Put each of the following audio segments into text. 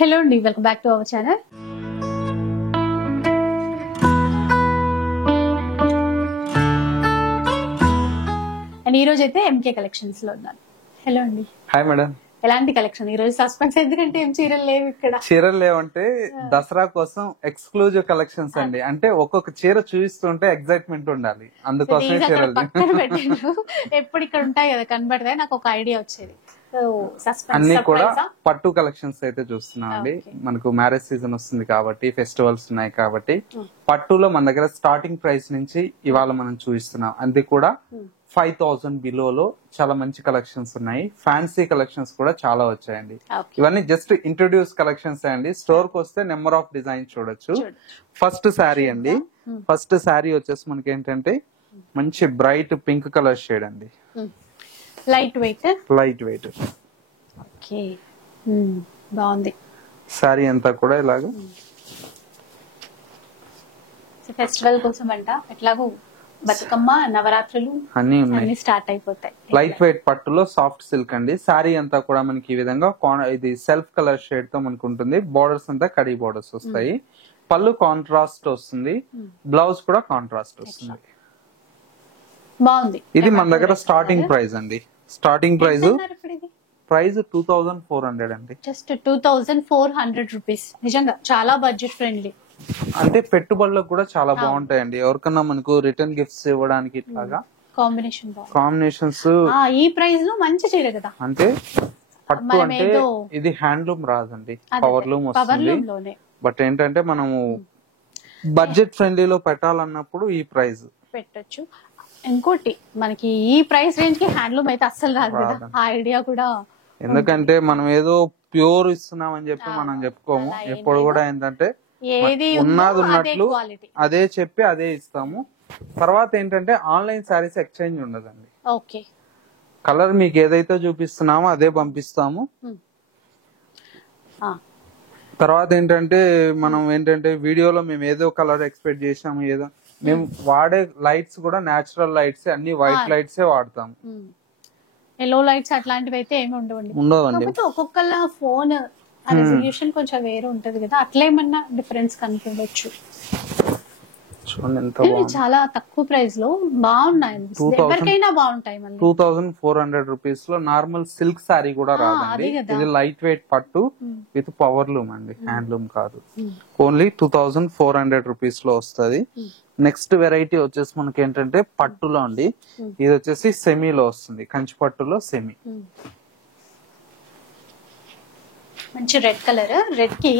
Hello అండి, welcome back to our channel. And ఈ రోజు అయితే ఎంకే కలెక్షన్స్ లో ఉన్నాను. హలో అండి. Hi madam. ఎలాంటి కలెక్షన్ ఈ రోజు? సస్పెన్స్ ఎందుకంటే ఏం చీరలు లేవు ఇక్కడ. చీరలు లేవంటే దసరా కోసం ఎక్స్క్లూజివ్ కలెక్షన్స్ అండి. అంటే ఒక్కొక్క చీర చూపిస్తుంటే ఎక్సైట్మెంట్ ఉండాలి, అందుకోసమే చీరలు పక్కన పెట్టాను. ఎప్పుడు ఇక్కడ ఉంటాయి కదా, కనబడతాయి, నాకు ఒక ఐడియా వచ్చేది. అన్ని కూడా పట్టు కలెక్షన్స్ అయితే చూస్తున్నాం అండి. మనకు మ్యారేజ్ సీజన్ వస్తుంది కాబట్టి, ఫెస్టివల్స్ ఉన్నాయి కాబట్టి పట్టులో మన దగ్గర స్టార్టింగ్ ప్రైస్ నుంచి ఇవాళ మనం చూపిస్తున్నాం. అది కూడా 5000 బిలోలో చాలా మంచి కలెక్షన్స్ ఉన్నాయి. ఫ్యాన్సీ కలెక్షన్స్ కూడా చాలా వచ్చాయండి. ఇవన్నీ జస్ట్ ఇంట్రొడ్యూస్ కలెక్షన్స్ అండి. స్టోర్ కి వస్తే నెంబర్ ఆఫ్ డిజైన్ చూడొచ్చు. ఫస్ట్ శారీ అండి. ఫస్ట్ శారీ వచ్చేసి మనకి ఏంటంటే మంచి బ్రైట్ పింక్ కలర్ షేడ్ అండి. లైట్ వెయిట్ ఓకే, బాగుంది. శారీ అంతా కూడా ఇలాగా ఫెస్టివల్ కోసం అంట, ఎట్లాగో బతుకమ్మ నవరాత్రులు అన్ని స్టార్ట్ అయిపోతాయి. లైట్ వెయిట్ పట్టులో సాఫ్ట్ సిల్క్ అండి. శారీ అంతా కూడా మనకి ఈ విధంగా ఇది సెల్ఫ్ కలర్ షేడ్ తో మనకు ఉంటుంది. బోర్డర్స్ అంతా కడీ బోర్డర్స్ వస్తాయి. పళ్ళు కాంట్రాస్ట్ వస్తుంది, బ్లౌజ్ కూడా కాంట్రాస్ట్ వస్తుంది. బాగుంది. ఇది మన దగ్గర స్టార్టింగ్ ప్రైస్ అండి. స్టార్టింగ్ ప్రైస్ 2400 అండి. Just 2400 rupees. నిజంగా చాలా బడ్జెట్ ఫ్రెండ్లీ. అంటే పెట్టుబడులకు కూడా చాలా బాగుంటాయండి. ఎవరికన్నా మనకు రిటర్న్ గిఫ్ట్స్ ఇవ్వడానికి ఇట్లాగా కాంబినేషన్స్. ఈ ప్రైస్ లో మంచి చీర కదా. అంటే పట్టు అంటే ఇది హ్యాండ్లూమ్ రాదండి, పవర్ లూమ్ వస్తుంది. బట్ ఏంటంటే మనము బడ్జెట్ ఫ్రెండ్లీలో పెట్టాలన్నప్పుడు ఈ ప్రైస్ పెట్టొచ్చు. ఇంకోటి మనకి ఈ ప్రైస్ రేంజ్ కి హ్యాండ్లూమ్ అయితే అస్సలు రాదు కదా, ఆ ఐడియా కూడా. ఎందుకంటే మనం ఏదో ప్యూర్ ఇస్తున్నాం అని చెప్పి మనం చెప్పుకోము. ఎప్పుడు కూడా ఏంటంటే ఉన్నది ఉన్నట్లు అదే చెప్పి అదే ఇస్తాము. తర్వాత ఏంటంటే ఆన్లైన్ శారీస్ ఎక్స్చేంజ్ ఉండదండి. ఓకే, కలర్ మీకు ఏదైతే చూపిస్తున్నామో అదే పంపిస్తాము. తర్వాత ఏంటంటే మనం ఏంటంటే వీడియోలో మేము ఏదో కలర్ ఎక్స్పెక్ట్ చేసాము, ఏదో మేము వాడే లైట్స్ కూడా నేచురల్ లైట్స్, అన్ని వైట్ లైట్స్ వాడతాము. ఎల్లో లైట్స్ అట్లాంటివి అయితే ఏమి ఉండవండి. ఒక్కొక్కళ్ళ ఫోన్ రెజల్యూషన్ కొంచెం వేరే ఉంటది కదా, అట్లేమన్నా డిఫరెన్స్ కనిపించవచ్చు. చూడండి ఎంత చాలా తక్కువ ప్రైస్ లో బాగున్నాయి. ఎవరికైనా బాగుంటాయి. 2400 రూపీస్ లో నార్మల్ సిల్క్ సారీ కూడా రాదండి. ఇది లైట్ వెయిట్ పట్టు విత్ పవర్ లూమ్ అండి, హ్యాండ్లూమ్ కాదు. ఓన్లీ 2400 రూపీస్ లో వస్తుంది. నెక్స్ట్ వెరైటీ వచ్చేసి మనకి ఏంటంటే పట్టులో అండి. ఇది వచ్చేసి సెమీలో వస్తుంది, కంచి పట్టులో సెమీ. మంచి రెడ్ కలర్, రెడ్ కి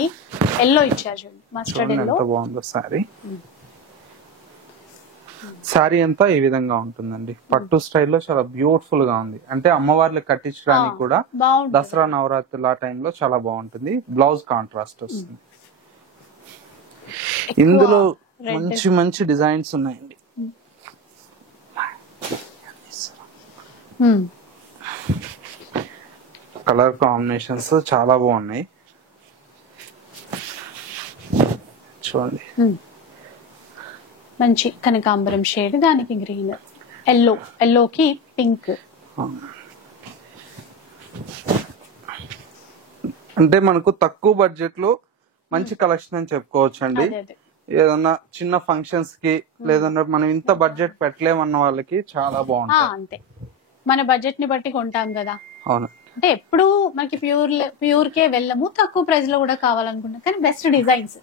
ఎల్లో ఇచ్చారు, మస్టర్డ్ ఎల్లో. ఎంత బాగుందో సారీ. సారీ అంతా ఈ విధంగా ఉంటుందండి. పట్టు స్టైల్లో చాలా బ్యూటిఫుల్ గా ఉంది. అంటే అమ్మవార్లకు కట్టించడానికి కూడా దసరా నవరాత్రుల ఆ టైంలో చాలా బాగుంటుంది. బ్లౌజ్ కాంట్రాస్ట్ వస్తుంది. ఇందులో మంచి మంచి డిజైన్స్ ఉన్నాయండి. కలర్ కాంబినేషన్స్ చాలా బాగున్నాయి. చూడండి, మంచి కనకాంబరం షేడ్, దానికి గ్రీన్, ఎల్లోకి పింక్. అంటే మనకు తక్కువ బడ్జెట్ లో మంచి కలెక్షన్ అని చెప్పుకోవచ్చు అండి. ఏదన్నా చిన్న ఫంక్షన్స్ కి లేదన్నా మనం ఇంత బడ్జెట్ పెట్టలేమన్న వాళ్ళకి చాలా బాగుంటుంది. అంతే, మన బడ్జెట్ ని బట్టి కొంటాం కదా. అవును, అంటే ఎప్పుడు మనకి ప్యూర్ కే వెళ్ళము, తక్కువ ప్రైస్ లో కూడా కావాలనుకుంటాం. కానీ బెస్ట్ డిజైన్స్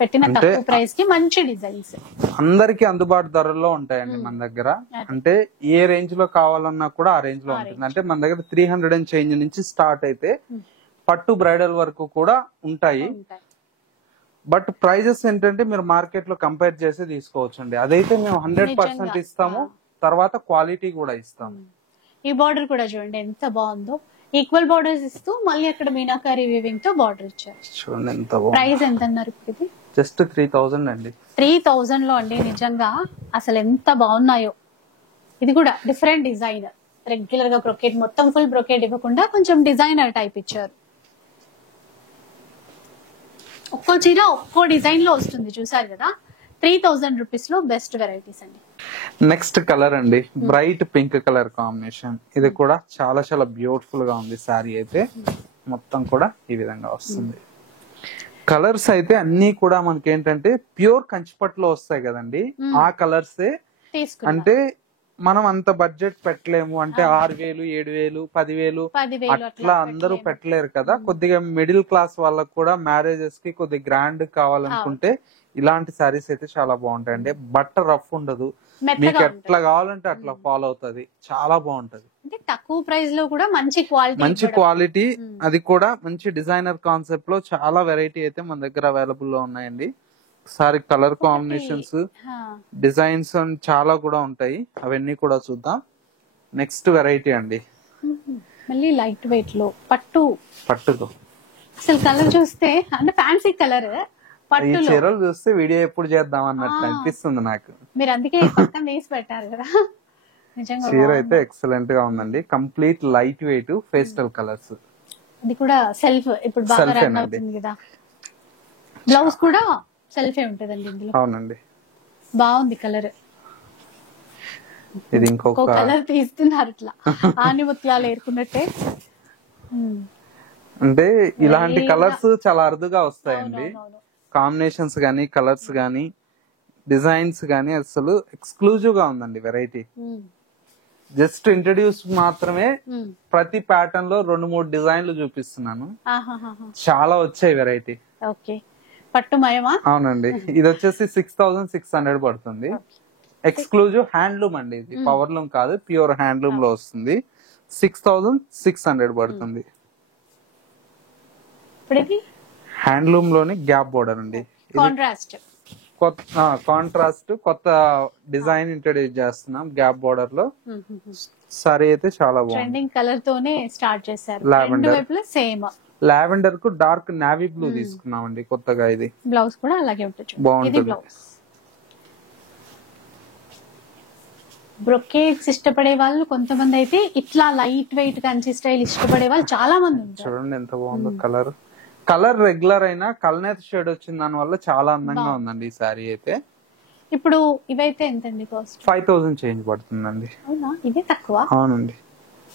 పెట్టిన తక్కువ ప్రైస్ కి మంచి డిజైన్స్ అందరికి అందుబాటు ధరల్లో ఉంటాయండి మన దగ్గర. అంటే ఏ రేంజ్ లో కావాలన్నా కూడా ఆ రేంజ్ లో ఉంటుంది. అంటే మన దగ్గర 300 అండ్ చేంజ్ నుంచి స్టార్ట్ అయితే పట్టు బ్రైడల్ వరకు కూడా ఉంటాయి. బట్ ప్రైజెస్ ఏంటంటే మీరు మార్కెట్ లో కంపేర్ చేసి తీసుకోవచ్చు అండి. అదైతే మేము 100% ఇస్తాము, తర్వాత క్వాలిటీ కూడా ఇస్తాము. ఈ బార్డర్ కూడా చూడండి ఎంత బాగుందో. ఈక్వల్ బార్డర్స్ ఇస్తూ మళ్ళీ అక్కడ మీనాకారి వీవింగ్ తో బార్డర్ ఇచ్చారు. చూడండి ఎంత బాగుంది. ప్రైస్ ఎంత అన్నారు ఇది? జస్ట్ 3000 అండి. 3000 లో అండి. నిజంగా అసలు ఎంత బాగున్నాయో. ఇది కూడా డిఫరెంట్ డిజైన్. రెగ్యులర్ గా బ్రొకేట్, మొత్తం ఫుల్ బ్రొకేట్ ఇవ్వకుండా కొంచెం డిజైనర్ టైప్ ఇచ్చారు. ఒక్కో చీర ఒక్కో డిజైన్ లో వస్తుంది, చూసారు కదా. 3000 రూపీస్ లో బెస్ట్ వెరైటీస్ అండి. నెక్స్ట్ కలర్ అండి, బ్రైట్ పింక్ కలర్ కాంబినేషన్. ఇది కూడా చాలా చాలా బ్యూటిఫుల్ గా ఉంది. శారీ అయితే మొత్తం కూడా ఈ విధంగా వస్తుంది. కలర్స్ అయితే అన్ని కూడా మనకి ఏంటంటే ప్యూర్ కంచిపట్టులో వస్తాయి కదండి, ఆ కలర్సే. తీసుకున్నా అంటే మనం అంత బడ్జెట్ పెట్టలేము, అంటే 6,000 7,000 10,000 అట్లా అందరూ పెట్టలేరు కదా. కొద్దిగా మిడిల్ క్లాస్ వాళ్ళకి కూడా మ్యారేజెస్ కి కొద్దిగా గ్రాండ్ కావాలనుకుంటే ఇలాంటి సారీస్ అయితే చాలా బాగుంటాయండి. బట్ట రఫ్ ఉండదు, మీకు ఎట్లా కావాలంటే అట్లా ఫాలో అవుతుంది, చాలా బాగుంటది. అంటే తక్కువ ప్రైస్ లో కూడా మంచి క్వాలిటీ, అది కూడా మంచి డిజైనర్ కాన్సెప్ట్ లో చాలా వెరైటీ అయితే మన దగ్గర అవైలబుల్ లో ఉన్నాయండి. సారీ కలర్ కాంబినేషన్స్, డిజైన్స్ చాలా కూడా ఉంటాయి, అవన్నీ కూడా చూద్దాం. నెక్స్ట్ వెరైటీ అండి, మళ్ళీ లైట్ వెయిట్ లో పట్టులో అసలు కలర్ చూస్తే అంటే ఫ్యాన్సీ కలర్. ఈ చీరలు చూస్తే వీడియో ఎప్పుడు చేద్దాం అన్నట్టు అనిపిస్తుంది నాకు. మీరు అందుకే పక్కన వేసి పెట్టారు కదా. నిజంగా చీర అయితే ఎక్సలెంట్ గా ఉందండి, complete light weight pastel colours. ఇది కూడా సెల్ఫ్ ఇప్పుడు బాగా రన్ అవుతుంది కదా. బ్లౌజ్ కూడా సెల్ఫే ఉంటదండి ఇందులో. అవునండి, బాగుంది కలర్. ఇది ఇంకొక కలర్ తీస్తున్నారు ఇట్లా ఆనిముత్యాలు ఏరుకున్నట్టే. అంటే ఇలాంటి కలర్స్ చాలా అరుదుగా వస్తాయండి. కాంబినేషన్స్ గానీ, కలర్స్ గానీ, డిజైన్స్ గానీ అసలు ఎక్స్క్లూజివ్ గా ఉందండి వెరైటీ. జస్ట్ ఇంట్రడ్యూస్ మాత్రమే, ప్రతి ప్యాటర్న్ లో 2-3 డిజైన్లు చూపిస్తున్నాను. చాలా వచ్చాయి వెరైటీ. ఓకే, పట్టుమయమా? అవునండి, ఇది వచ్చేసి 6,600 పడుతుంది. ఎక్స్క్లూజివ్ హ్యాండ్లూమ్ అండి, ఇది పవర్ లూమ్ కాదు, ప్యూర్ హ్యాండ్లూమ్ లో వస్తుంది. 6,600 పడుతుంది. హ్యాండ్లూమ్ లోని గ్యాప్ బోర్డర్ అండి, కాంట్రాస్ట్ కొత్త డిజైన్ ఇంట్రడ్యూస్ చేస్తున్నాం గ్యాప్ బోర్డర్ లో. సారీ అయితే చాలా బాగుంది, కలర్ తోనే స్టార్ట్ చేశారు. లావెండర్ కు డార్క్ నావీ బ్లూ తీసుకున్నామండి కొత్తగా. ఇది బ్లౌజ్ కూడా అలాగే ఉంటుంది, బాగుంటుంది. బ్రొకేట్స్ ఇష్టపడే వాళ్ళు కొంతమంది అయితే ఇట్లా లైట్ వెయిట్ కంచి స్టైల్ ఇష్టపడే వాళ్ళు చాలా మంది ఉంటారు. చూడండి ఎంత బాగుందో కలర్. కలర్ రెగ్యులర్ అయినా కల్నేత్ షేడ్ వచ్చిన దాని వల్ల చాలా అందంగా ఉందండి ఈ సారీ అయితే. ఇప్పుడు ఇవైతే ఎంతండి కాస్ట్? 5,000 చేంజ్ పడుతుందండి. అవునా, ఇదే తక్కువ? అవునండి,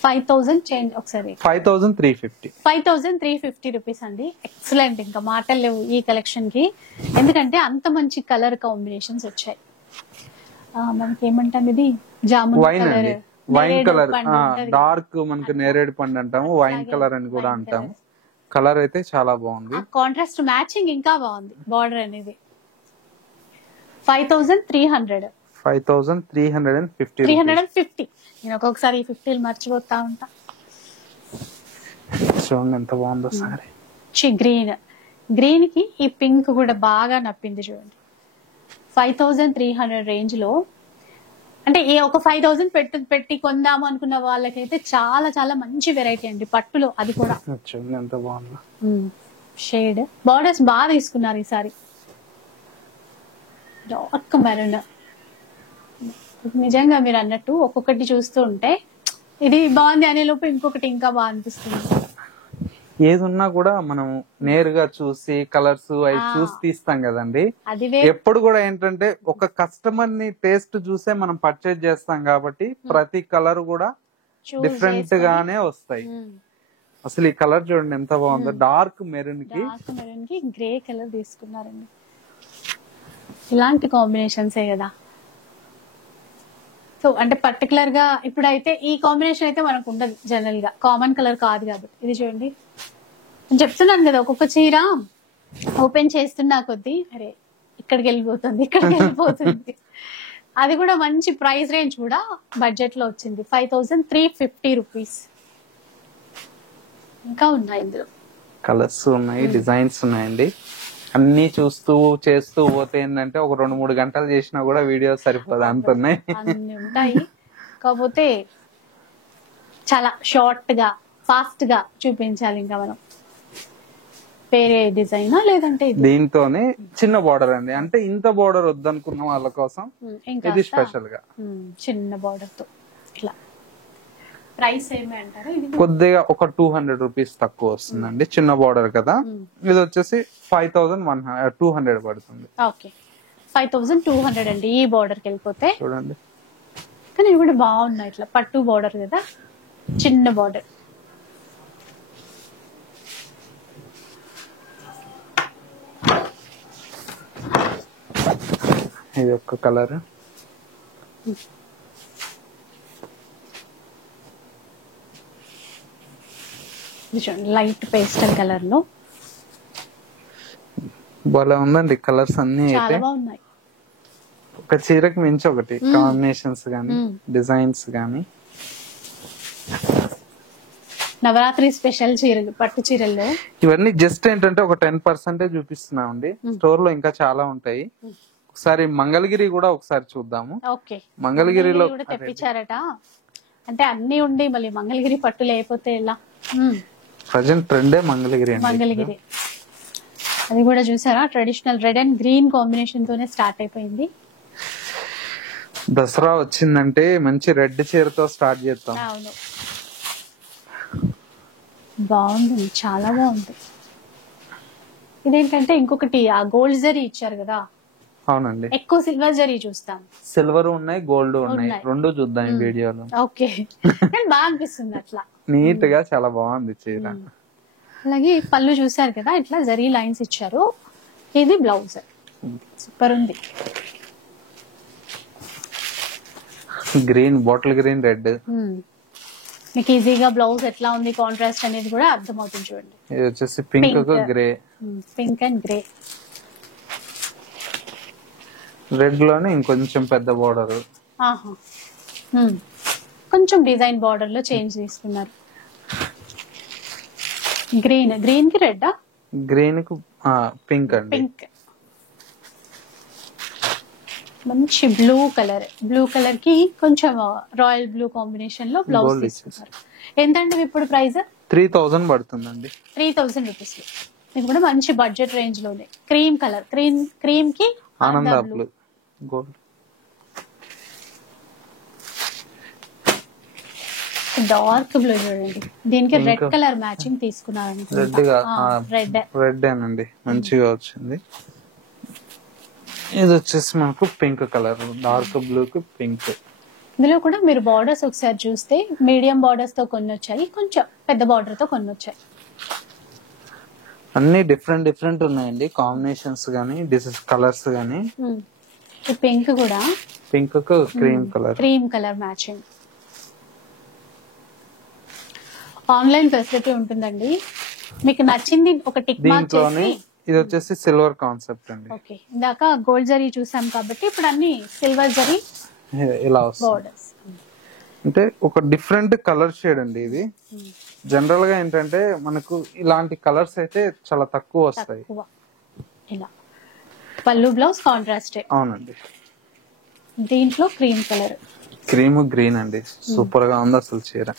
5,000 చేంజ్. ఒకసారి 5,350 రూపీస్ అండి. ఎక్సలెంట్, ఇంకా మాటలు లేవు ఈ కలెక్షన్ కి, ఎందుకంటే అంత మంచి కలర్ కాంబినేషన్స్ వచ్చాయి. మనకి ఏమంటాం, ఇది jamun colour, wine colour, dark మనకి నేరేడు పండు అంటాము, వైన్ కలర్ అని కూడా అంటాము. కలర్ అయితే చాలా బాగుంది, కాంట్రాస్ట్ మ్యాచింగ్ ఇంకా బాగుంది. బార్డర్ అనేది 5,300. 350. నేను ఒక్కొక్కసారి 50 మర్చిపోతా ఉంటా. చూడండి ఎంత బాగుందో సారీ. గ్రీన్ కి ఈ పింక్ కూడా బాగా నప్పింది చూడండి. 5,300 రేంజ్ లో, అంటే ఏ ఒక 5,000 పెట్టి కొందాము అనుకున్న వాళ్ళకైతే చాలా చాలా మంచి వెరైటీ అండి పట్టులో. అది కూడా ఎంత బాగుందో షేడ్. బార్డర్స్ బాగా తీసుకున్నారు ఈసారి. Dark maroon. నిజంగా మీరు అన్నట్టు ఒక్కొక్కటి చూస్తూ ఉంటే ఇది బాగుంది అనే లోపు ఇంకొకటి ఇంకా బాగా అనిపిస్తుంది. ఏదున్నా కూడా మనం నేరుగా చూసి కలర్స్ అవి చూసి తీస్తాం కదండి. ఎప్పుడు కూడా ఏంటంటే ఒక కస్టమర్ ని టేస్ట్ చూసే మనం పర్చేజ్ చేస్తాం కాబట్టి ప్రతి కలర్ కూడా డిఫరెంట్ గానే వస్తాయి. అసలు ఈ కలర్ చూడండి ఎంత బాగుందో, డార్క్ మెరూన్ కి గ్రే కలర్ తీసుకున్నారండి. ఇలాంటి కాంబినేషన్సే కదా. సో అంటే పర్టికులర్ గా ఇప్పుడైతే ఈ కాంబినేషన్ అయితే మనకు ఉండదు, జనరల్ గా కామన్ కలర్ కాదు కాబట్టి. ఇది చూడండి, నేను చెప్తున్నాను కదా, ఒక్కొక్క చీర ఓపెన్ చేస్తున్నా కొద్దీ అరే ఇక్కడికి వెళ్ళిపోతుంది. అది కూడా మంచి ప్రైస్ రేంజ్ కూడా బడ్జెట్ లో వచ్చింది. 5,350 రూపీస్. ఇంకా ఉన్నాయి ఇందులో కలర్స్ ఉన్నాయి, డిజైన్స్ ఉన్నాయండి. అన్ని చూస్తూ చేస్తూ పోతే ఏంటంటే ఒక 2-3 గంటలు చేసినా కూడా వీడియో సరిపోదు, అంత ఉన్నాయి. అన్ని ఉంటాయి, కాకపోతే చాలా షార్ట్ గా ఫాస్ట్ గా చూపించాలి. ఇంకా మనం వేరే డిజైన్ లేదంటే దీంతోనే చిన్న బార్డర్ అండి, అంటే ఇంత బార్డర్ వద్దనుకున్న వాళ్ళ కోసం ఇది స్పెషల్ గా చిన్న బార్డర్ తో ఇట్లా. ప్రైస్ ఏమి అంటారు? కొద్దిగా ఒక 200 రూపీస్ తక్కువ వస్తుందండి, చిన్న బార్డర్ కదా. ఇది వచ్చేసి 5,200 పడుతుంది. ఓకే, 5,200 అండి ఈ బార్డర్ కి వెళ్ళిపోతే. చూడండి, కానీ ఇవి కూడా బాగున్నాయి, ఇట్లా పట్టు బార్డర్ కదా, చిన్న బార్డర్. ఇది ఒక కలర్. లైట్ పేస్టల్ కలర్ లో భలే ఉందండి కలర్స్ అన్ని. చాలా అయితే బాగున్నాయి. ఒక చీరకి మించి ఒకటి కాంబినేషన్స్ గానీ డిజైన్స్ గానీ. నవరాత్రి స్పెషల్ చీరలు, పట్టు చీరల్లో ఇవన్నీ జస్ట్ ఏంటంటే ఒక 10% చూపిస్తున్నామండి. స్టోర్ లో ఇంకా చాలా ఉంటాయి. ఒకసారి మంగళగిరి కూడా ఒకసారి చూద్దాము. ఓకే, మంగళగిరిలో కూడా తెప్పించారట. అంటే అన్ని ఉండి మళ్ళీ మంగళగిరి పట్టు లేకపోతే ఎలా? ప్రజెంట్ ట్రెండే మంగళగిరి అండి. మంగళగిరి అది కూడా చూసారా, traditional red and green combination తోనే స్టార్ట్ అయిపోయింది. దసరా వచ్చిందంటే మంచి రెడ్ చీరతో స్టార్ట్ చేస్తాం. అవును, బాగుంది, చాలా బాగుంది. ఇదేంటంటే ఇంకొకటి ఆ గోల్డ్ జరీ ఇచ్చారు కదా. అవునండి, ఎక్కువ సిల్వర్ జరీ చూస్తాం. సిల్వర్ ఉన్నాయి, గోల్డ్ ఉన్నాయి, రెండు చూద్దాం ఈ వీడియోలో. ఓకే, బాగా అనిపిస్తుంది అట్లా. నీట్ గా చాలా బాగుంది చీర. అలాగే పళ్ళు చూసారు కదా, ఇట్లా జరీ లైన్స్ ఇచ్చారు. ఇది బ్లౌజ్, సూపర్ ఉంది. Green, bottle green, red. మీకు ఈజీగా బ్లౌజ్ ఎట్లా ఉంది కాంట్రాస్ట్ అనేది కూడా అర్థమవుతుంది. చూడండి, ఇది వచ్చేసి pink grey, pink and grey. Red లోనే ఇంకొంచెం పెద్ద బోర్డర్, కొంచెం డిజైన్ బార్డర్ లో చేంజ్ తీసుకున్నారు. గ్రీన్, గ్రీన్ కి రెడ్, గ్రీన్ కు పింక్ అండి. పింక్, మంచి బ్లూ కలర్. బ్లూ కలర్ కి కొంచెం రాయల్ బ్లూ కాంబినేషన్ లో బ్లౌజ్ తీసుకున్నారు. ఎంతండి ఇప్పుడు ప్రైస్? 3000 పడుతుందండి. 3000 రూపీస్. ఇది కూడా మంచి బడ్జెట్ రేంజ్ లోనే. క్రీమ్ కలర్, క్రీమ్ కి ఆనంద బ్లూ, గోల్డ్. డార్క్ బ్లూ చూడండి, దీనికి రెడ్ కలర్ మ్యాచింగ్ తీసుకున్నారు. రెడ్ ఏనండి, మంచిగా వచ్చింది. ఇది వచ్చేసి మనకు పింక్ కలర్, డార్క్ బ్లూ కి పింక్. ఇందులో కూడా మీరు బార్డర్స్ ఒకసారి చూస్తే మీడియం బార్డర్స్ తో కొన్ని వచ్చాయి, కొంచెం పెద్ద బార్డర్ తో కొన్ని వచ్చాయి. అన్ని డిఫరెంట్ డిఫరెంట్ ఉన్నాయండి కాంబినేషన్స్ గానీ, డిజైన్స్, కలర్స్ గానీ. పింక్ కూడా, పింక్ కు cream colour, cream colour matching. Online facility ఉంటుందండి. మీకు నచ్చింది ఒక టిక్ మార్క్ చేసి. ఇది వచ్చేసి సిల్వర్ కాన్సెప్ట్ అండి. ఓకే, ఇందాక గోల్డ్ జరీ చూసాం కాబట్టి ఇప్పుడు అన్ని సిల్వర్ జరీ ఇలా వస్తుంది. అంటే ఒక డిఫరెంట్ కలర్ షేడ్ అండి ఇది. జనరల్ గా ఏంటంటే మనకు ఇలాంటి కలర్స్ అయితే చాలా తక్కువ వస్తాయి. ఇలా పళ్ళు, బ్లౌజ్ కాంట్రాస్ట్. అవునండి, దీంట్లో క్రీమ్ కలర్, క్రీమ్ గ్రీన్ అండి. సూపర్ గా ఉంది అసలు చీర.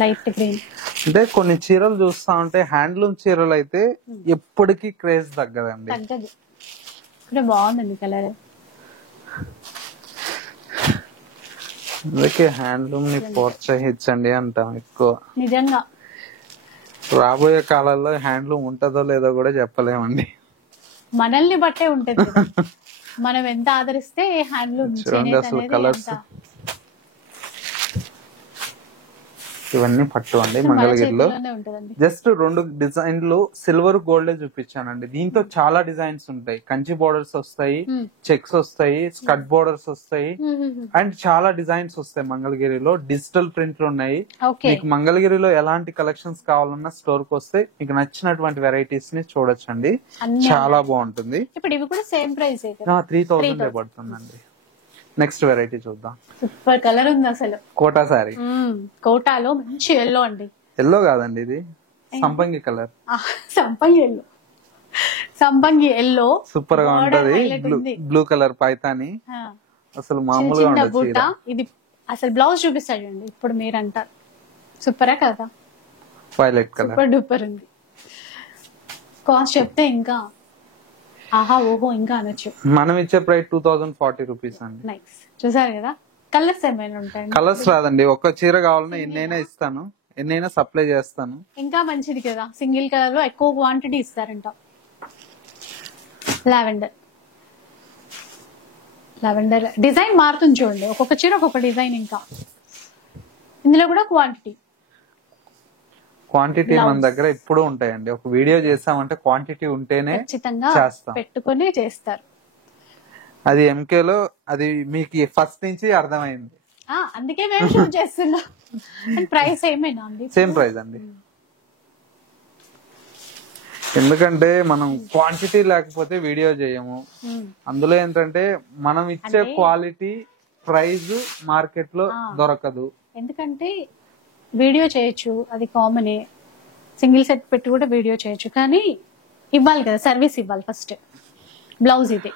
Light green. అంటే కొన్ని చీరలు చూస్తా ఉంటే హ్యాండ్లూమ్ చీరలు అయితే ఎప్పటికీ క్రేజ్ తగ్గదండి. తగ్గదు. ఇక్కడ బాగుందండి కలర్. అందుకే హ్యాండ్లూమ్ ని ప్రోత్సహించండి అంటాం ఎక్కువ. నిజంగా రాబోయే కాలంలో హ్యాండ్లూమ్ ఉంటుందో లేదో కూడా చెప్పలేమండి. మనల్ని బట్టే ఉంటది. మనం ఎంత ఆదరిస్తే హ్యాండ్లూమ్ కలర్స్. ఇవన్నీ పట్టు అండి మంగళగిరిలో. జస్ట్ 2 డిజైన్లు సిల్వర్ గోల్డ్ చూపించానండి. దీంతో చాలా డిజైన్స్ ఉంటాయి. కంచి బోర్డర్స్ వస్తాయి, చెక్స్ వస్తాయి, స్కట్ బోర్డర్స్ వస్తాయి, అండ్ చాలా డిజైన్స్ వస్తాయి. మంగళగిరిలో డిజిటల్ ప్రింట్లు ఉన్నాయి. మీకు మంగళగిరిలో ఎలాంటి కలెక్షన్స్ కావాలన్నా స్టోర్ కి వస్తే మీకు నచ్చినటువంటి వెరైటీస్ ని చూడొచ్చండి. చాలా బాగుంటుంది. 3000 పడుతుందండి. నెక్స్ట్ వెరైటీ చూద్దాం. సూపర్ కలర్ ఉంది అసలు. కోటా సారీ. కోటాలో మంచి ఎల్లో అండి. ఎల్లో కాదండి, ఇది సంపంగి కలర్. సంపంగి ఎల్లో సూపర్ గా ఉంటది. బ్లూ కలర్ పైతాని అసలు మామూలుగా ఉండదు. ఇది అసలు బ్లౌజ్ చూపిస్తాడండి. ఇప్పుడు మీరు అంటారు సూపరా కదా. వైలెట్ కలర్, సూపర్ డూపర్ ఉంది. కాస్ట్ చెప్తే ఇంకా ఆహా ఓహో ఇంకా అనొచ్చు. మనం ఇచ్చే ప్రైస్ 2040 రూపీస్ అండి. నైస్. చూసారు కదా, కలర్స్ ఏమైనా ఉంటాయి? కలర్స్ రాదండి. ఒక్క చీర కావాలన్నా ఎన్నైనా ఇస్తాను, ఎన్నైనా సప్లై చేస్తాను. ఇంకా మంచిది కదా, సింగిల్ కలర్ లో ఎక్కువ క్వాంటిటీ ఇస్తారంట. లావెండర్, లావెండర్ డిజైన్ మారుతుంది చూడండి. ఒక్కొక్క చీర ఒక్కొక్క డిజైన్. ఇంకా ఇందులో కూడా క్వాంటిటీ మన దగ్గర ఎప్పుడు ఉంటాయండి. ఒక వీడియో చేసామంటే క్వాంటిటీ ఉంటేనే ఖచ్చితంగా చేస్తాం, పెట్టుకుని చేస్తారు. అది ఎంకేలో అది మీకు ఫస్ట్ నుంచి అర్థమైంది. అందుకే మేము షూట్ చేస్తున్నాం. ప్రైస్ ఏమైనా అండి? సేమ్ ప్రైస్ అండి. ఎందుకంటే మనం క్వాంటిటీ లేకపోతే వీడియో చేయము. అందులో ఏంటంటే మనం ఇచ్చే క్వాలిటీ ప్రైస్ మార్కెట్ లో దొరకదు. ఎందుకంటే వీడియో చేయొచ్చు, అది కామనే. సింగిల్ సెట్ పెట్టి కూడా వీడియో చేయొచ్చు, కానీ ఇవ్వాలి కదా, సర్వీస్ ఇవ్వాలి ఫస్ట్. బ్లౌజ్ ఇది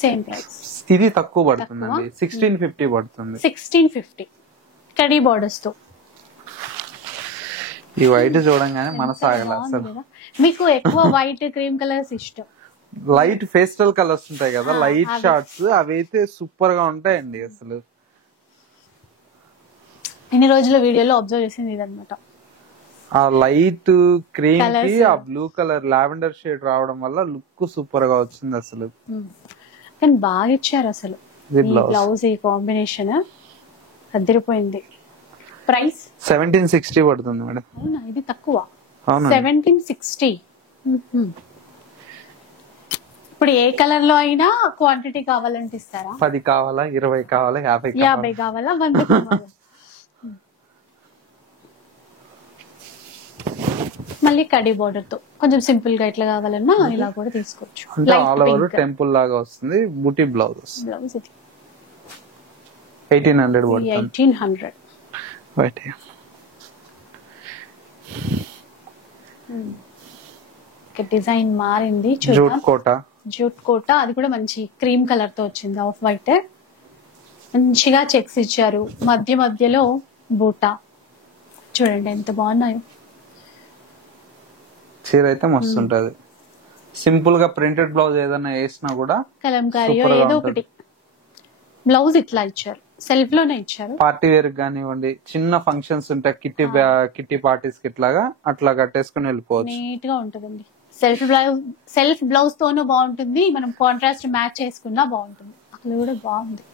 సేమ్ ప్రైస్. ఇది తక్కువ పడుతుందండి, 1650 పడుతుంది. 1650 కడీ బోర్డర్స్ తో. ఈ వైట్ చూడంగానే మనసు ఆగల అసలు. మీకు ఎక్కువ వైట్ క్రీమ్ కలర్స్ ఇష్టం. లైట్ పేస్టల్ కలర్స్ ఉంటాయి కదా, లైట్ షార్ట్స్, అవి అయితే సూపర్ గా ఉంటాయండి అసలు. ఇన్ని రోజుల వీడియోలో అబ్జర్వ్ చేసింది ఇదన్నమాట. ఆ లైట్ క్రీమ్ కి ఆ బ్లూ కలర్ లావెండర్ షేడ్ రావడం వల్ల లుక్ సూపర్ గా వచ్చింది అసలు. కానీ బాగా ఇచ్చారు అసలు. బ్లౌజ్ ఈ కాంబినేషన్ అదిరిపోయింది. ప్రైస్ 1760 పడుతుంది మేడం. అవునా, ఇది తక్కువ. 1760. ఇప్పుడు ఏ కలర్ లో అయినా క్వాంటిటీ కావాలంటే ఇస్తారా? 10 కావాలా, 20 కావాలా, 50 కావాలా, 100 కావాలా? మళ్ళీ కడీ బోర్డర్ తో కొంచెం సింపుల్ గా ఇట్లా కావాలన్నా ఇలా కూడా తీసుకోవచ్చు. ఆల్ ఓవర్ టెంపుల్ లాగా వస్తుంది. బూటీ బ్లౌజ్ వస్తుంది. బ్లౌజ్ ఇది 1800 పడుతుంది. 1800. రైట్. డిజైన్ మారింది. జూట్ కోట అది కూడా మంచి క్రీమ్ కలర్ తో వచ్చింది. ఆఫ్ వైట్ మంచిగా చెక్స్ ఇచ్చారు. మధ్య మధ్యలో బూటా చూడండి ఎంత బాగున్నాయో. చీర అయితే మస్తు ఉంటది. సింపుల్ గా ప్రింటెడ్ బ్లౌజ్ ఏదైనా వేసినా కూడా కలంకారీయో ఏదో ఒకటి. బ్లౌజ్ ఇట్లా ఇచ్చారు, సెల్ఫ్ లోనే ఇచ్చారు. పార్టీ వేర్ కానివ్వండి, చిన్న ఫంక్షన్స్ ఉంటాయి, కిట్టి పార్టీస్ కి ఇట్లాగా అట్లా కట్టేసుకుని వెళ్ళిపోవచ్చు. నీట్ గా ఉంటదండి. సెల్ఫ్ బ్లౌజ్ తోనూ బాగుంటుంది, మనం కాంట్రాస్ట్ మ్యాచ్ చేసుకున్నా బాగుంటుంది. అట్లా కూడా బాగుంది.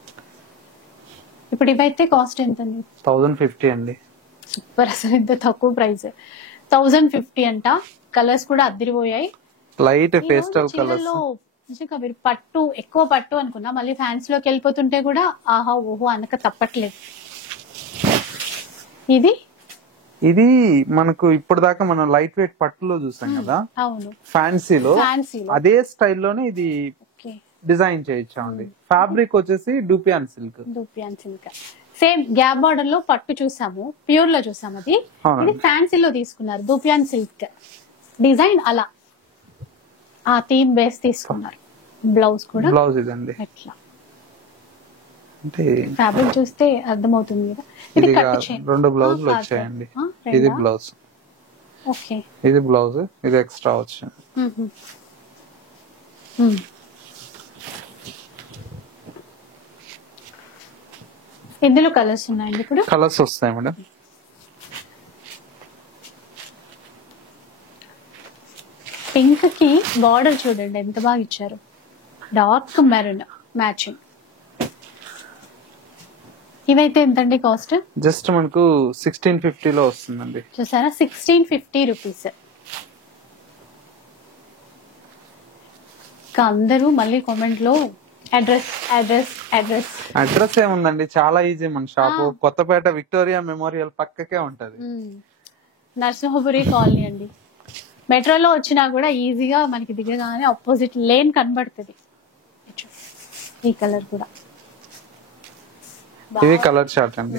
ఇప్పుడు ఇవైతే కాస్ట్ ఎంత అండి? 1050 అండి. సూపర్, అసలు ఇంత తక్కువ ప్రైస్. 1050 అంట. కలర్స్ కూడా అదిరిపోయాయి. Light pastel colours. మీరు పట్టు ఎక్కువ పట్టు అనుకున్నా, మళ్ళీ ఫ్యాన్స్ లోకి వెళ్ళిపోతుంటే కూడా ఆహా ఓహో అనక తప్పట్లేదు. ఇది మనకు ఇప్పుడు దాకా మనం లైట్ వెయిట్ పట్టులో చూసాం కదా, అవును, ఫ్యాన్సీలో అదే స్టైల్లోనే ఇది డిజైన్ చేయించామండి. ఫ్యాబ్రిక్ వచ్చేసి dupion silk. Same gap border లో పట్టు చూసాము, ప్యూర్ లో చూసాము. అది ఇది ఫ్యాన్సీలో తీసుకున్నారు, దూపియాన్ సిల్క్ డిజైన్. అలా ఆ థీమ్ బేస్ తీసుకున్నారు. బ్లౌజ్ కూడా బ్లౌజ్ ఇదండి. ఎట్లా అంటే ఫ్యాబ్రిక్ చూస్తే అర్థమవుతుంది కదా. ఇది రెండు బ్లౌజులు వచ్చాయండి. ఇది బ్లౌజ్, ఓకే, ఇది బ్లౌజ్, ఇది ఎక్స్ట్రా వచ్చింది. ఇందులో కలర్స్ ఉన్నాయండి. ఇప్పుడు కలర్స్ వస్తాయి మేడం. పింక్ కి బార్డర్ చూడండి ఎంత బాగా ఇచ్చారు. Dark maroon matching. ఇవైతే ఎంతండి కాస్ట్? జస్ట్ మనకు 1650 లో వస్తుందండి. చూసారా, 1650 రూపీస్. అందరూ మళ్ళీ కామెంట్ లో అడ్రస్ అడ్రస్ అడ్రస్ అడ్రస్ ఏముందండి, చాలా ఈజీ. మన షాప్ కొత్తపేట విక్టోరియా మెమోరియల్ పక్కకే ఉంటది. నరసింహపురి కాలనీ అండి. మెట్రోలో వచ్చినా కూడా ఈజీగా మనకి దిగగానే ఆపోజిట్ లేన్ కనబడుతుంది. ఈ కలర్ కూడా, ఇది కలర్ చార్ట్ అండి.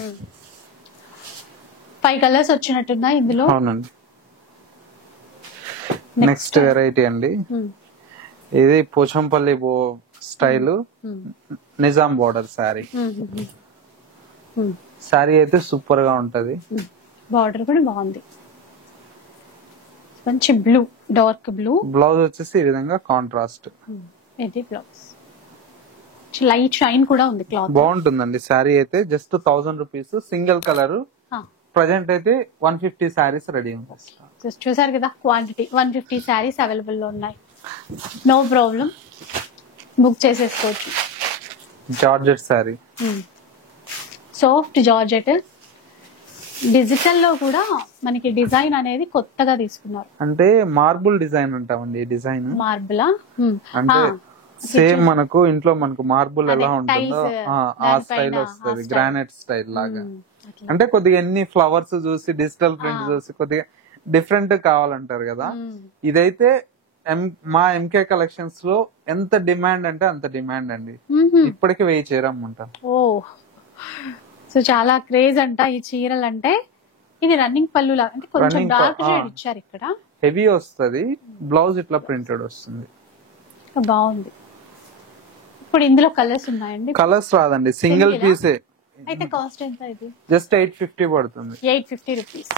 5 కలర్స్ వచ్చినట్టున్నాయి ఇందులో. అవునండి. నెక్స్ట్ వెరైటీ అండి, ఇది పోచంపల్లి స్టైల్ నిజాం బోర్డర్ శారీ. శారీ అయితే సూపర్ గా ఉంటది. బార్డర్ కూడా బాగుంది, మంచి బ్లూ, డార్క్ బ్లూ. బ్లౌజ్ వచ్చేసి ఈ విధంగా కాంట్రాస్ట్. ఇది బ్లౌజ్, లైట్ షైన్ కూడా ఉంది. క్లాత్ బాగుంటుందండి. శారీ అయితే just 1000 rupees. Single colour. Present అయితే 150 శారీస్ రెడీ ఉంది. చూసారు కదా, క్వాంటిటీ 150 శారీస్ అవైలబుల్ లో ఉన్నాయి. నో ప్రాబ్లం, బుక్ చేసేసుకోవచ్చు. Georgette sari, soft georgette. Digital లో కూడా మనకి డిజైన్ అనేది కొత్తగా తీసుకున్నారు. అంటే మార్బుల్ డిజైన్ అంటామండి. ఈ డిజైన్ మార్బులా అంటే సేమ్ మనకు ఇంట్లో మనకు మార్బుల్ ఎలా ఉంటుందో tiles, ఆ స్టైల్ దానిపైన వస్తుంది, గ్రానైట్ స్టైల్ లాగా. అంటే కొద్దిగా ఎన్ని ఫ్లవర్స్ చూసి డిజిటల్ ప్రింట్ చూసి కొద్దిగా డిఫరెంట్ కావాలంటారు కదా. ఇదైతే మా ఎంకే కలెక్షన్స్ లో ఎంత డిమాండ్ అంటే అంత డిమాండ్ అండి. ఇప్పటికి 1000 చీర అమ్ముంటాం. ఓ, సో చాలా క్రేజ్ అంట ఈ చీరలు అంటే. ఇది రన్నింగ్ పళ్ళు లాగా అంటే కొంచెం డార్క్ షేడ్ ఇచ్చారు ఇక్కడ. హెవీ వస్తుంది, బ్లౌజ్ ఇట్లా ప్రింటెడ్ వస్తుంది. బాగుంది. ఇప్పుడు ఇందులో కలర్స్ ఉన్నాయండి? కలర్స్ రాదండి, సింగిల్ పీసే. అయితే కాస్ట్ ఎంత ఇది? జస్ట్ 850 పడుతుంది. 850 రూపీస్.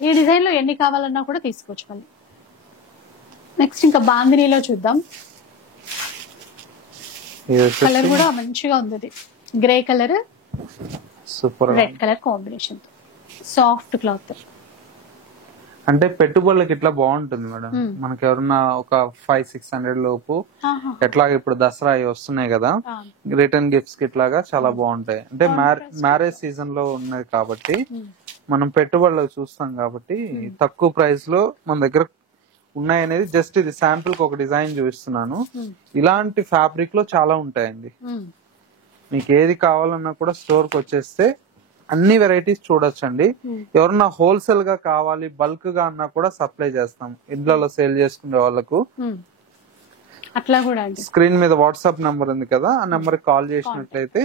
ఈ డిజైన్ లో ఎన్ని కావాలన్నా కూడా తీసుకోవచ్చు మళ్ళీ. నెక్స్ట్ ఇంకా బాందినీలో చూద్దాం. కలర్ కూడా మంచిగా ఉంది, grey colour super, red colour combination, soft cloth. అంటే పెట్టుబడులకు ఇట్లా బాగుంటుంది మేడం. మనకి ఎవరన్నా ఒక 500-600 లోపు ఎట్లాగా ఇప్పుడు దసరా అవి వస్తున్నాయి కదా, రిటర్న్ గిఫ్ట్స్ కి ఇట్లాగా చాలా బాగుంటాయి. అంటే మ్యారేజ్ సీజన్ లో ఉన్నది కాబట్టి మనం పెట్టుబడులకు చూస్తాం కాబట్టి తక్కువ ప్రైస్ లో మన దగ్గర ఉన్నాయనేది జస్ట్ ఇది శాంపుల్ కి ఒక డిజైన్ చూపిస్తున్నాను. ఇలాంటి ఫ్యాబ్రిక్ లో చాలా ఉంటాయండి. మీకు ఏది కావాలన్నా కూడా స్టోర్ కి వచ్చేస్తే అన్ని వెరైటీస్ చూడొచ్చండి. ఎవరన్నా హోల్సేల్ గా కావాలి, బల్క్ గా అన్నా కూడా సప్లై చేస్తాం ఇండ్లలో సేల్ చేసుకునే వాళ్ళకు. అట్లా కూడా స్క్రీన్ మీద వాట్సాప్ నంబర్ ఉంది కదా, ఆ నంబర్ కి కాల్ చేసినట్లయితే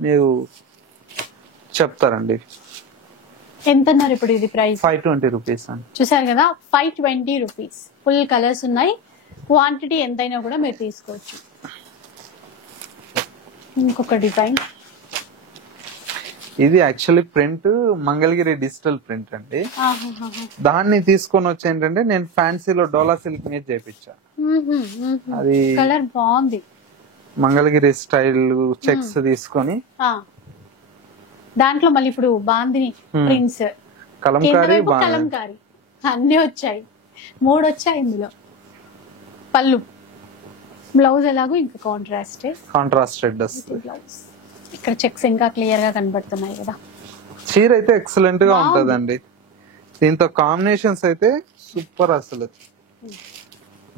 మీరు చెప్తారండి. ఎంత అన్నారు ఇప్పుడు ఇది ప్రైస్? 520 రూపీస్ అండి. చూసారు కదా, 520 రూపీస్. ఫుల్ కలర్స్ ఉన్నాయి, క్వాంటిటీ ఎంతైనా కూడా మీరు తీసుకోవచ్చు. ఇంకొక డిజైన్, ఇది actually print Mangalagiri digital print అండి. దాన్ని తీసుకొని వచ్చి ఏంటంటే నేను ఫ్యాన్సీలో డోలా సిల్క్ మీద చేపించా. అది కలర్ బాగుంది, మంగళగిరి స్టైల్ చెక్స్ తీసుకొని దాంట్లో మళ్ళీ ఇప్పుడు బాందిని ప్రింట్స్, కలంకారీ అన్ని వచ్చాయి. 3 వచ్చాయి ఇందులో. పళ్ళు, బ్లౌజ్ ఎలాగో ఇంకా కాంట్రాస్టెడ్ బ్లౌజ్. ఇక్కడ చెక్స్ ఇంకా క్లియర్ గా కనబడుతున్నాయి కదా. చీర అయితే ఎక్సలెంట్ గా ఉంటదండి. దీంతో కాంబినేషన్స్ అయితే సూపర్. అసలు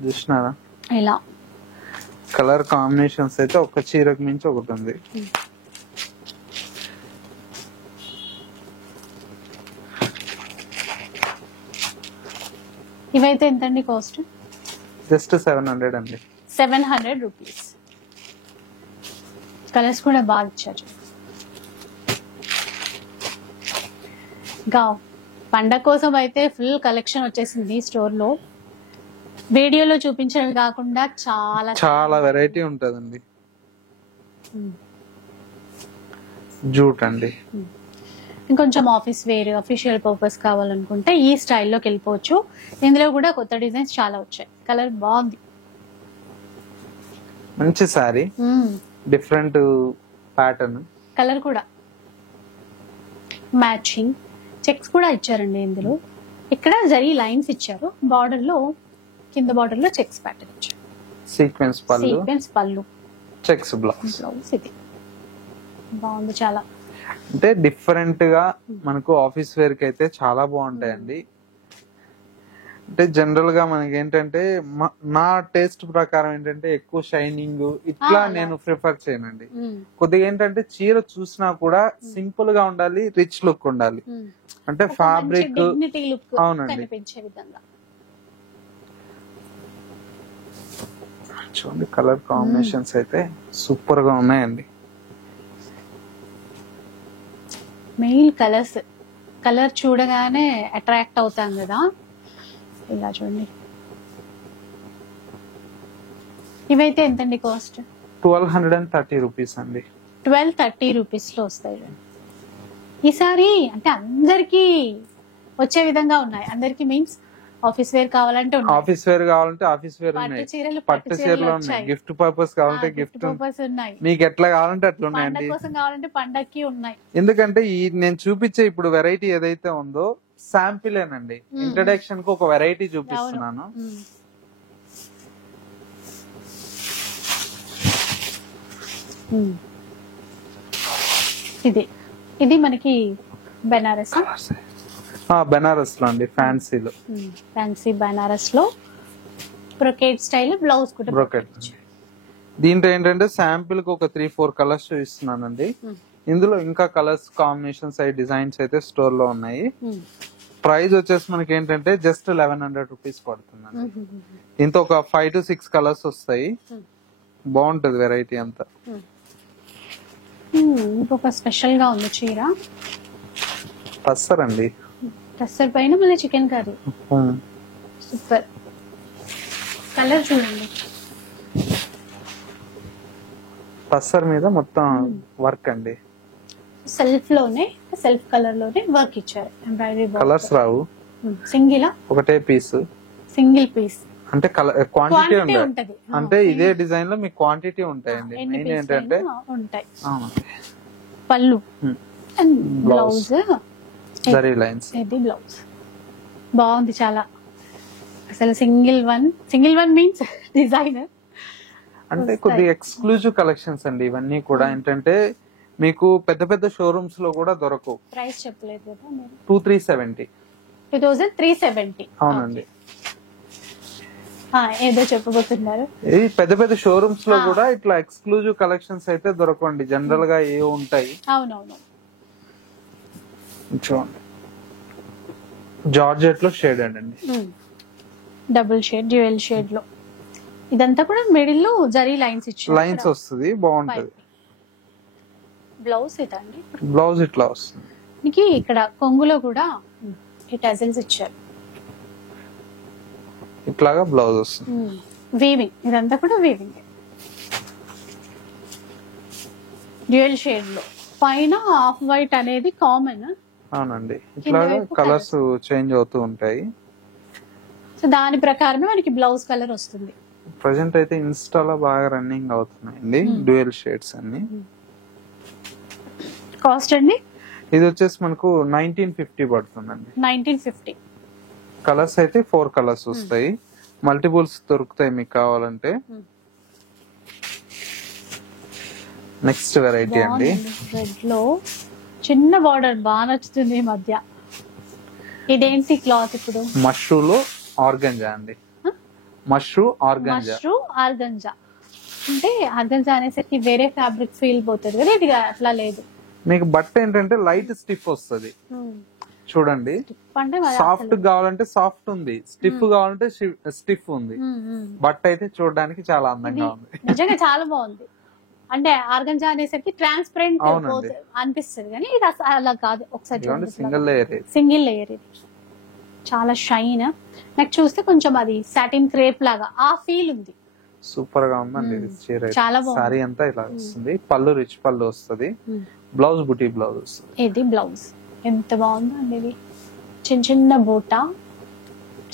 చూసినారా ఇలా కలర్ కాంబినేషన్స్ అయితే ఒక చీరకు మించి ఒకటి ఉంది. ఇవైతే ఎంతండి కాస్ట్? జస్ట్ 700 అండి. 700 రూపీస్. కలర్స్ కూడా బాగా ఇచ్చారు. పండగ కోసం అయితే ఫుల్ కలెక్షన్ వచ్చేసింది స్టోర్ లో. వీడియోలో చూపించడం కాకుండా చాలా చాలా వెరైటీ ఉంటదండి. జూట్ అండి. ఇంకొంచెం ఆఫీస్ వేర్, అఫీషియల్ పర్పస్ కావాలనుకుంటే ఈ స్టైల్లోకి వెళ్ళిపోవచ్చు. ఇందులో కూడా కొత్త డిజైన్స్ చాలా వచ్చాయి. కలర్ బాగుంది, మంచి సారీ, డిఫరెంట్ ప్యాటర్న్. కలర్ కూడా మ్యాచింగ్. చెక్స్ కూడా ఇచ్చారండి ఇందులో. ఇక్కడ జరీ లైన్స్ ఇచ్చారు, బార్డర్ లో కింద బార్డర్ లో చెక్స్ ప్యాటర్న్ ఇచ్చారు. సీక్వెన్స్ పళ్ళు, చెక్స్ బ్లౌజ్. ఇది బాగుంది చాలా. అంటే డిఫరెంట్ గా మనకు ఆఫీస్ వేర్ కి అయితే చాలా బాగుంటాయండి. అంటే జనరల్ గా మనకి ఏంటంటే నా టేస్ట్ ప్రకారం ఏంటంటే ఎక్కువ షైనింగ్ ఇట్లా నేను ప్రిఫర్ చేయనండి. కొద్దిగా ఏంటంటే చీర చూసినా కూడా సింపుల్ గా ఉండాలి, రిచ్ లుక్ ఉండాలి. అంటే ఫ్యాబ్రిక్ అవునండి. చూడండి కలర్ కాంబినేషన్స్ అయితే సూపర్ గా ఉన్నాయండి. మెయిన్ కలర్స్, కలర్ చూడగానే అట్రాక్ట్ అవుతాం కదా. ఇలా చూడండి. ఇవైతే ఎంతండి కాస్ట్? 1230 రూపీస్ అండి. 1230 రూపీస్ లో వస్తాయి. ఈసారి అంటే అందరికి వచ్చే విధంగా ఉన్నాయి. అందరికి మీన్స్ ఆఫీస్ వేర్ కావాలంటే ఆఫీస్ వేర్ ఉన్నాయి, పట్టు చీరలు ఉన్నాయి, గిఫ్ట్ పర్పస్ కావాలంటే గిఫ్ట్ పర్పస్ ఉన్నాయి, మీకు ఎట్లా కావాలంటే అట్లా ఉన్నాయండి. పండగ కోసం కావాలంటే పండగకి ఉన్నాయి. ఎందుకంటే ఈ నేను చూపించే ఇప్పుడు వెరైటీ ఏదైతే ఉందో శాంపిలేనండి. ఇంట్రడక్షన్ కు ఒక వెరైటీ చూపిస్తున్నాను. ఇది మనకి బెనారస్ బెనారస్ లో అండి, ఫ్యాన్సీలో. ఫ్యాన్సీ బెనారస్ లో బ్రొకేట్ స్టైల్ బ్లౌజ్ కూడా బ్రొకేట్. దీంట్లో ఏంటంటే శాంపిల్ కి ఒక 3-4 కలర్స్ చూపిస్తున్నానండి. ఇందులో ఇంకా కలర్స్ కాంబినేషన్స్ అయి డిజైన్స్ అయితే స్టోర్ లో ఉన్నాయి. ప్రైస్ వచ్చేసి మనకి ఏంటంటే జస్ట్ 1100 రూపీస్ పడుతుందండి. దీంతో ఒక 5 to 6 కలర్స్ వస్తాయి. బాగుంటది వెరైటీ అంతా. ఇంకొక స్పెషల్ గా ఉంది చీర. టస్సర్ అండి. టస్సర్ పైన మళ్ళీ చికెన్ కర్రీ. సూపర్. కలర్ చూడండి. టస్సర్ మీద మొత్తం వర్క్ అండి. సెల్ఫ్ లోనే సెల్ఫ్ కలర్ లోనే వర్క్ ఇచ్చారు. ఎంబ్రాయిడరీ కలర్స్ రావు. సింగిల్ ఒకటే పీస్. సింగిల్ పీస్ అంటే క్వాంటిటీ ఉంటది. అంటే ఇదే డిజైన్ లో మీకు క్వాంటిటీ ఉంటాయండి. మెయిన్ ఏంటంటే ఉంటాయి. పళ్ళు అండ్ బ్లౌజ్ జరీ లైన్స్. ఇది బ్లౌజ్ బాగుంది చాలా. అసలు సింగిల్ వన్ మీన్స్ డిజైనర్. అంటే కొద్దిగా ఎక్స్క్లూజివ్ కలెక్షన్స్ అండి ఇవన్నీ కూడా. ఏంటంటే మీకు పెద్ద పెద్ద షోరూమ్స్ లో కూడా దొరకవు. ప్రైస్ చెప్పలేదు కదా మీరు. 2370. అవునండి. ఏదో చెప్పబోతున్నారు. ఇది పెద్ద పెద్ద షోరూమ్స్ లో కూడా ఇట్లా ఎక్స్క్లూజివ్ కలెక్షన్స్ అయితే దొరకండి. జనరల్ గా ఏ ఉంటాయి. అవునవును. చూడండి జార్జెట్ లో షేడ్ అండి. డబుల్ షేడ్ డ్యూయల్ షేడ్ లో. ఇదంతా కూడా మిడిల్ లో జరీ లైన్స్ ఇచ్చారు. లైన్స్ వస్తుంది బాగుంటది. బ్లౌజ్ ఇదండి. బ్లౌజ్ ఇట్లా వస్తుంది. మీకు ఇక్కడ కొంగులో కూడా ఈ టజల్స్ ఇచ్చారు. ఇట్లాగా బ్లౌజ్ వస్తుంది. వీవింగ్. ఇదంతా కూడా వీవింగ్. డ్యూయల్ షేడ్ లో పైన ఆఫ్ వైట్ అనేది కామన్. అవునండి. ఇట్లాగా కలర్స్ చేంజ్ అవుతూ ఉంటాయి. సో దాని ప్రకారమే మనకి బ్లౌజ్ కలర్ వస్తుంది. ప్రెసెంట్ అయితే ఇన్స్టాలో బాగా రన్నింగ్ అవుతున్నాయండి డ్యూయల్ షేడ్స్ అన్ని. కాస్ట్ అండి ఇది వచ్చేసి మనకు 1950 పడుతుందండి. 1950. కలర్స్ అయితే 4 కలర్స్ వస్తాయి. మల్టిపుల్స్ దొరుకుతాయి మీకు కావాలంటే. నెక్స్ట్ వెరైటీ అండి. రెడ్ లో చిన్న బార్డర్ బాగా నచ్చుతుంది ఈ మధ్య. ఇదేంటి క్లాత్ ఇప్పుడు? మష్రూలో ఆర్గంజా అండి. మష్రూ ఆర్గంజా. అంటే ఆర్గంజా అనేసరికి వేరే ఫ్యాబ్రిక్ ఫీల్ పోతుంది కదా, ఇది అట్లా లేదు. మీకు బట్ట ఏంటంటే లైట్ స్టిఫ్ వస్తుంది. చూడండి సాఫ్ట్ కావాలంటే సాఫ్ట్ ఉంది, స్టిఫ్ కావాలంటే స్టిఫ్ ఉంది. బట్ట అయితే చూడడానికి చాలా అందంగా ఉంది. నిజంగా చాలా బాగుంది. అంటే ఆర్గంజా అనేసరికి ట్రాన్స్పరెంట్ అనిపిస్తుంది కానీ ఇది అలా కాదు. ఒకసారి సింగిల్ లేయర్ ఇది చాలా షైన్. నాకు చూస్తే కొంచెం అది సాటిన్ క్రేప్ లాగా ఆ ఫీల్ ఉంది. సూపర్ గా ఉందండి చీర. చాలా బాగుంది. సారీ అంతా ఇలా వస్తుంది. పళ్ళు రిచ్ పళ్ళు వస్తుంది. బ్లౌజ్ బుటీ బ్లౌజ్ వస్తుంది. ఇది బ్లౌజ్ ఎంత బాగుందండి. ఇది చిన్న చిన్న బూట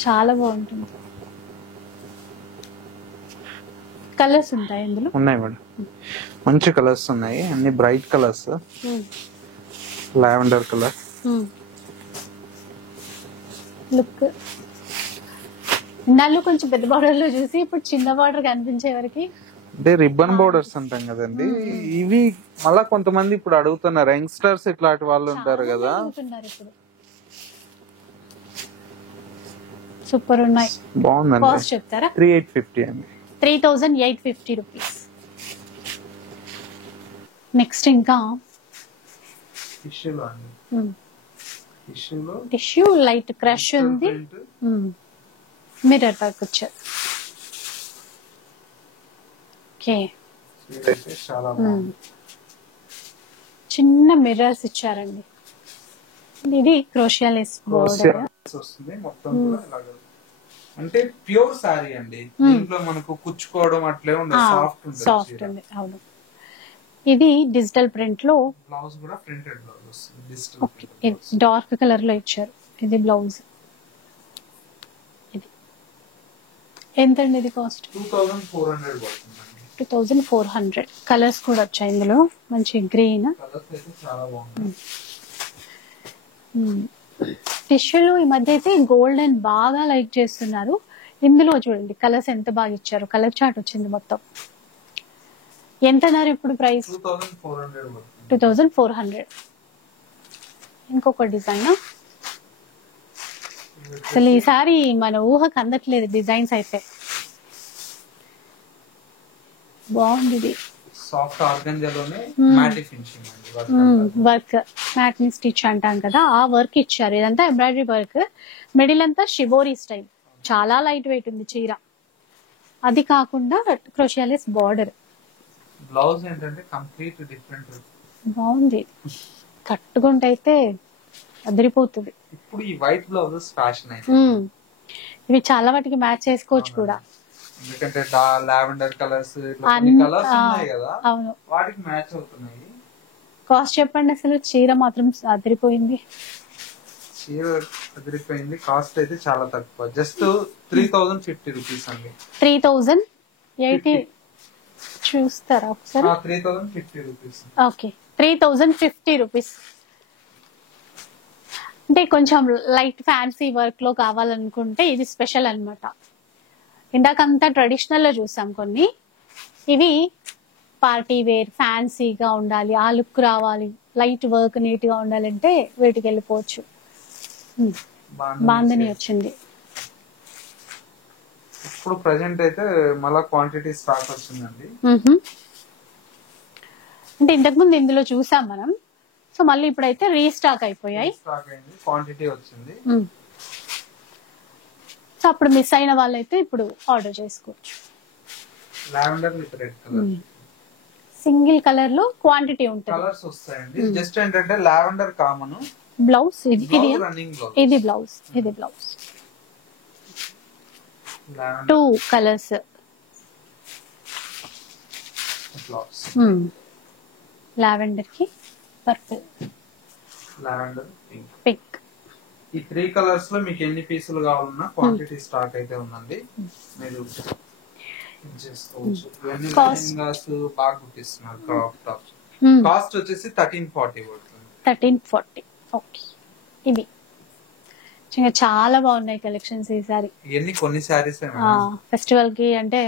చాలా బాగుంటుంది. కలర్స్ ఉంటాయి ఇందులో. ఉన్నాయి మేడం, మంచి కలర్స్ ఉన్నాయి. అన్ని bright colours. Lavender colour look. ఇన్నాళ్ళు కొంచెం పెద్ద బార్డర్ లో చూసి ఇప్పుడు చిన్న బార్డర్ కనిపించే వరకు అంటే రిబ్బన్ బోర్డర్స్ అంటాం కదండి. ఇవి మళ్ళా కొంతమంది ఇప్పుడు అడుగుతున్నారు. యంగ్స్టర్స్ ఇట్లాంటి వాళ్ళు ఉంటారు కదా. సూపర్ ఉన్నాయి. బాగుందండి. కాస్ట్ చెప్తారా? 3850 అండి. 3850 రూపీస్. నెక్స్ట్ ఇంకా టిష్యూ లైట్ క్రష్ ఉంది. మిర్రర్ వర్క్ వచ్చారు. చిన్న మిర్రర్స్ ఇచ్చారండి. ఇది క్రోషియా లేస్ బోర్డర్ వస్తుంది మొత్తం కూడా. అంటే ప్యూర్ సారీ అండి. దీంట్లో మనకు కుచ్చుకోవడం అట్లే ఉండదు, సాఫ్ట్ ఉంది. అవును. ఇది డిజిటల్ ప్రింట్ లో. బ్లౌజ్ కూడా ప్రింటెడ్ బ్లౌజ్ వస్తుంది. డిజిటల్ డార్క్ కలర్ లో ఇచ్చారు. ఇది బ్లౌజ్. ఇది ఎంత అండి? ఇది కాస్ట్ 2400 పడుతుందండి. 2400. కలర్స్ కూడా వచ్చాయి ఇందులో. మంచి గ్రీన్. టిష్యూలో ఈ మధ్య అయితే గోల్డెన్ బాగా లైక్ చేస్తున్నారు. ఇందులో చూడండి కలర్స్ ఎంత బాగా ఇచ్చారు. కలర్ చార్ట్ వచ్చింది మొత్తం. ఎంత అన్నారు ఇప్పుడు ప్రైస్? 2400. ఇంకొక డిజైన్. అసలు ఈసారి మన ఊహకు అందట్లేదు డిజైన్స్ అయితే. బాగుంది ఇది. సాఫ్ట్ ఆర్గంజాలోనే మ్యాటి ఫినిషింగ్ అండి వర్క్ అంతా. వర్క్ మ్యాట్ని స్టిచ్ అంటాం కదా, ఆ వర్క్ ఇచ్చారు. ఇదంతా ఎంబ్రాయిడరీ వర్క్, మిడిల్ అంతా షిబోరీ స్టైల్, చాలా లైట్ వెయిట్ ఉంది చీర. అది కాకుండా క్రోషియాలెస్ బార్డర్. బ్లౌజ్ ఏంటంటే కంప్లీట్ డిఫరెంట్. బాగుంది, కట్టుకుంటే అయితే అదిరిపోతుంది. ఇప్పుడు ఈ వైట్ బ్లౌజెస్ ఫ్యాషన్ అయితే, ఇవి చాలా వాటికి మ్యాచ్ చేసుకోవచ్చు కూడా. ఎందుకంటే లావెండర్ కలర్స్ కలర్స్ ఉన్నాయి కదా, అవును, వాటికి మ్యాచ్ అవుతున్నాయి. కాస్ట్ చెప్పండి అసలు. చీర మాత్రం అదిరిపోయింది. చీర అదిరిపోయింది. కాస్ట్ అయితే చాలా తక్కువ, జస్ట్ 3050 రూపీస్ అండి. 3080 చూస్తారా ఒకసారి? 3050 రూపీస్. Okay, 3050 rupees. అంటే కొంచెం లైట్ ఫ్యాన్సీ వర్క్ లో కావాలనుకుంటే ఇది స్పెషల్ అన్నమాట. ఇందాకంతా ట్రెడిషనల్ లో చూసాం కొన్ని, ఇవి పార్టీ వేర్ ఫ్యాన్సీగా ఉండాలి, ఆ లుక్ రావాలి, లైట్ వర్క్ నీట్ గా ఉండాలంటే వీటికి వెళ్ళిపోవచ్చు. బాందని వచ్చింది. ఇప్పుడు ప్రెసెంట్ అయితే మళ్ళా క్వాంటిటీ స్టాక్ వచ్చిందండి. అంటే ఇంతకు ముందు ఇందులో చూసాం మనం, సో మళ్ళీ ఇప్పుడైతే రీస్టాక్ అయిపోయాయి. క్వాంటిటీ వచ్చింది. సో అప్పుడు మిస్ అయిన వాళ్ళైతే ఇప్పుడు ఆర్డర్ చేసుకోవచ్చు. Lavender with red colour, single colour లో క్వాంటిటీ ఉంటుంది. కలర్స్ వస్తాయండి. జస్ట్ ఏంటంటే లావెండర్ కామన్ బ్లౌజ్ ఇది రన్నింగ్ బ్లౌజ్, ఇది బ్లౌజ్, ఇది బ్లౌజ్. 2 కలర్స్ బ్లౌజ్, లావెండర్ కి పర్పుల్, లావెండర్ పింక్. ఈ 3 కలర్స్ లో మీకు ఎన్ని పీసులు కావాలన్నా క్వాంటిటీ స్టాక్ అయితే ఉందండి, మీరు చేసుకోవచ్చు. ఇవన్నీ లెహంగాస్ బాగా కుట్టిస్తున్నారు, క్రాప్ టాప్స్. కాస్ట్ వచ్చేసి 1340 పడుతుంది. 1340. ఓకే, ఇది చాలా బాగున్నాయి కలెక్షన్స్ ఈసారి. ఇవన్నీ కొన్ని సారీస్ ఫెస్టివల్ కి అంటే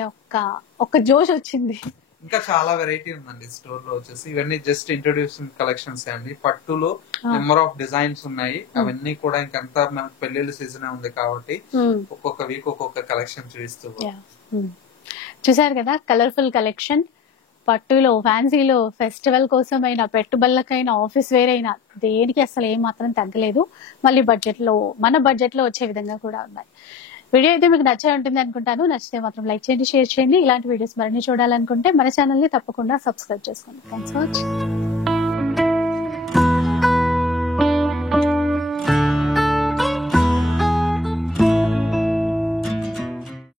ఒక్క జోష్ వచ్చింది. ఇంకా చాలా వెరైటీ ఉందండి స్టోర్ లో వచ్చేసి. ఇవన్నీ జస్ట్ ఇంట్రొడ్యూసింగ్ కలెక్షన్స్ అండి. పట్టులో నెంబర్ ఆఫ్ డిజైన్స్ ఉన్నాయి. అవన్నీ కూడా ఇంకంతా మనకు పెళ్లిళ్ళ సీజన్ ఉంది కాబట్టి ఒక్కొక్క వీక్ ఒక్కొక్క కలెక్షన్ చూపిస్తూ. చూసారు కదా, కలర్ఫుల్ కలెక్షన్. పట్టులో ఫ్యాన్సీలో ఫెస్టివల్ కోసం అయినా, పెట్టుబడులకైనా, ఆఫీస్ వేర్ అయినా దేనికి అసలు ఏం మాత్రం తగ్గలేదు. మళ్ళీ బడ్జెట్ లో, మన బడ్జెట్ లో వచ్చే విధంగా కూడా ఉన్నాయి. వీడియో అయితే మీకు నచ్చే ఉంటుంది అనుకుంటాను. నచ్చితే మాత్రం లైక్ చేయండి, షేర్ చేయండి. ఇలాంటి వీడియోస్ మరిన్ని చూడాలనుకుంటే మన ఛానల్ ని తప్పకుండా సబ్స్క్రైబ్ చేసుకోండి. Thanks for watching.